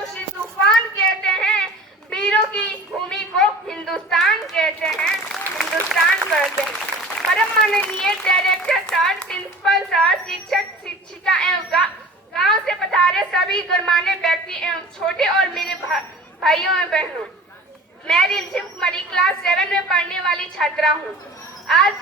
उसे तूफान कहते हैं, वीरों की भूमि को हिंदुस्तान कहते हैं, हिंदुस्तान कहते हैं। परम माननीय डायरेक्टर सर, प्रिंसिपल सर, शिक्षक शिक्षिका एवं गांव से पधारे सभी गणमान्य व्यक्ति एवं छोटे और मेरे भाइयों एवं बहनों, मैं रिमझिम कुमारी क्लास 7 में पढ़ने वाली छात्रा हूँ। आज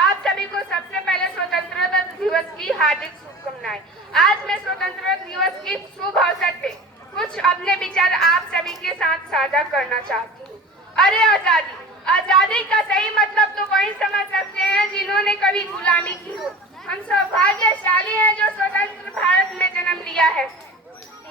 आप सभी को सबसे पहले स्वतंत्रता दिवस की हार्दिक शुभकामनाएं। आज मैं स्वतंत्रता दिवस की शुभ अवसर पे कुछ अपने विचार आप सभी के साथ साझा करना चाहती हूँ। अरे आजादी, आजादी का सही मतलब तो वही समझ सकते हैं जिन्होंने कभी गुलामी की हो। हम सौभाग्यशाली हैं जो स्वतंत्र भारत में जन्म लिया है।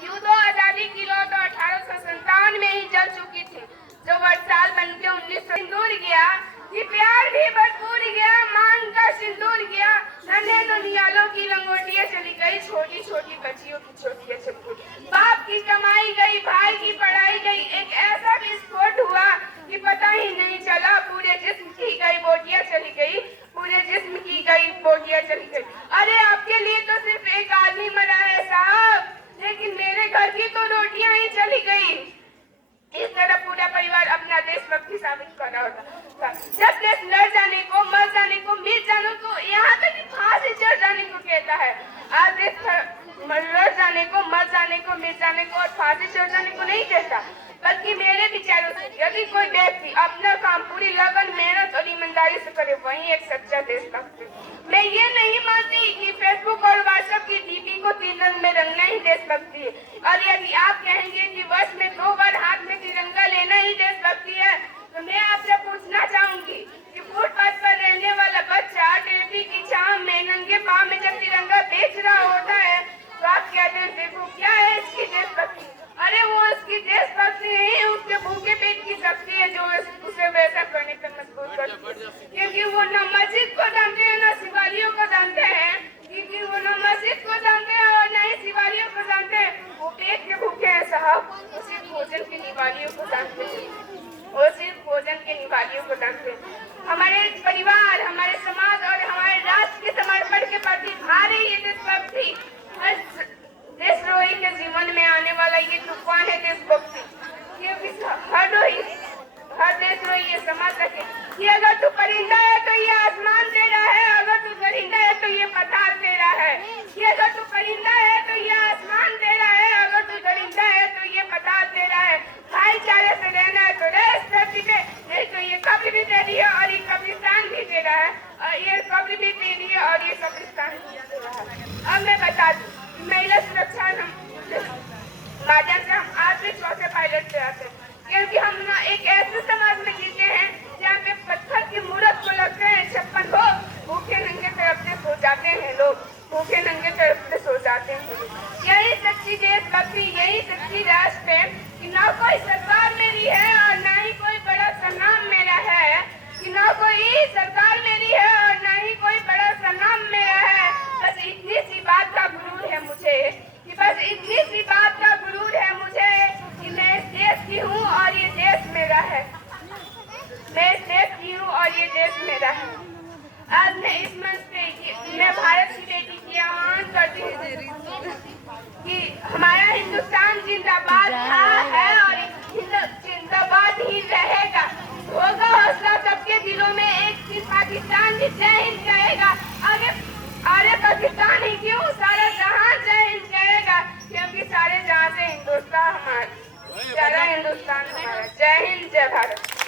यूं तो आजादी की लौ तो 1857 में ही जल चुकी थी, जो वर्षाल बन के 1900 सिंदूर गया, ये प्यार भी भरपूर गया, मांग का सिंदूर गया, नन्हे ननियालों की लंगोटियां चली गई, छोटी छोटी बच्चियों की छोटियां चली गई, बाप की कमाई गई, भाई की पढ़ाई गई, एक ऐसा विस्फोट हुआ कि पता ही नहीं चला, पूरे जिस्म की गई बोटियां चली गई, पूरे जिस्म की गई बोटियां चली गई। अरे आपके लिए तो सिर्फ एक आदमी मरा है साहब, लेकिन मेरे घर की तो रोटियां ही चली गई। इस तरह पूरा परिवार अपना देशभक्ति साबित कर रहा था। जब देश लड़ जाने को, मर जाने को, मिट जाने को, यहाँ तक कि फांसी चढ़ जाने को कहता है। आज देश लड़ जाने को, मर जाने को, मिट जाने को और फांसी चढ़ जाने को नहीं कहता, बल्कि मेरे विचारों से यदि कोई व्यक्ति अपना काम पूरी लगन, मेहनत और ईमानदारी से करे, वही एक सच्चा देशभक्त है। मैं ये नहीं मानती कि फेसबुक और व्हाट्सएप की डीपी को 3 रंग में रंगना ही देशभक्ति है, और यदि आप कहेंगे कि वर्ष में 2 बार हाथ में तिरंगा लेना ही देशभक्ति है, तो मैं आपसे पूछना चाहूंगी कि फुटपाथ पर रहने वाला बच्चा टेपी की छांव में नंगे पांव में जब तिरंगा बेच रहा होता है, तो आप कहते हैं देखो क्या है इसकी देशभक्ति। अरे वो इसकी देशभक्ति नहीं है, उसके भूखे पेट की शक्ति है जो उसे वैसा करने पर मजबूर करती है, क्योंकि वो न मस्जिद को जानते हैं न शिवालियों को जानते हैं, क्योंकि वो न मस्जिद को जानते हैं और न ही शिवालियों को जानते हैं। वो पेट के भूखे हैं साहब, वो सिर्फ भोजन की निवालियों को जानते हैं, वो सिर्फ भोजन के निवालियों को जानते हैं। हमारे परिवार, हमारे समाज और हमारे राष्ट्र के समर्पण के प्रति भारी ये देशभक्ति, देशद्रोही के जीवन में आने वाला ये तूफान है देशभक्ति। हर देशद्रोही ये समझ सके कि अगर तू परिंदा है तो ये आसमान तेरा है, अगर तू दरिंदा है तो ये पताल तेरा है, कि अगर तू परिंदा है तो ये आसमान तेरा है, अगर तू दरिंदा है तो ये पताल तेरा है। भाईचारे से रहना है तो रह इस धरती पे, नहीं तो ये कब्र भी तेरी है और ये कब्रिस्तान भी तेरा है, और ये कब्र भी तेरी है और ये कब्रिस्तान भी तेरा है। अब मैं बता दूं, महिला सुरक्षा माध्यम से हम आज भी चौथे पायलट से आते हैं, क्योंकि हम ना एक ऐसे समाज में जीते हैं जहाँ पे पत्थर की मूर्त को लगते हैं 56 लोग, भूखे नंगे तरफ से सो जाते हैं लोग, भूखे नंगे तरफ से सो जाते हैं। यही सच्ची देशभक्ति, यही सच्ची राष्ट्र है कि ना कोई सरकार मेरी है और ना ही कोई बड़ा सन्नाम मेरा है, कि ना कोई सरकार मेरी है और ना ही कोई बड़ा सन्नाम मेरा है। बस इतनी सी बात का गुरूर है मुझे, कि बस इतनी सी बात का गुरूर है मुझे कि मैं इस देश की हूँ और ये देश मेरा है, मैं इस देश की हूँ और ये देश मेरा है। आज मैं इस मंच पे मैं भारत की बेटी की आह्वान करती हूँ कि हमारा हिंदुस्तान जिंदाबाद था, है और जिंदाबाद ही रहेगा। होगा हौसला सबके दिलों में, एक दिन पाकिस्तान भी जय हिंद कहेगा, अरे पाकिस्तान ही क्यों सारा जहां जय हिंद कहेगा, क्योंकि सारे जहां से हिंदुस्तान हमारा, सारा हिंदुस्तान हमारा। जय हिंद, जय भारत।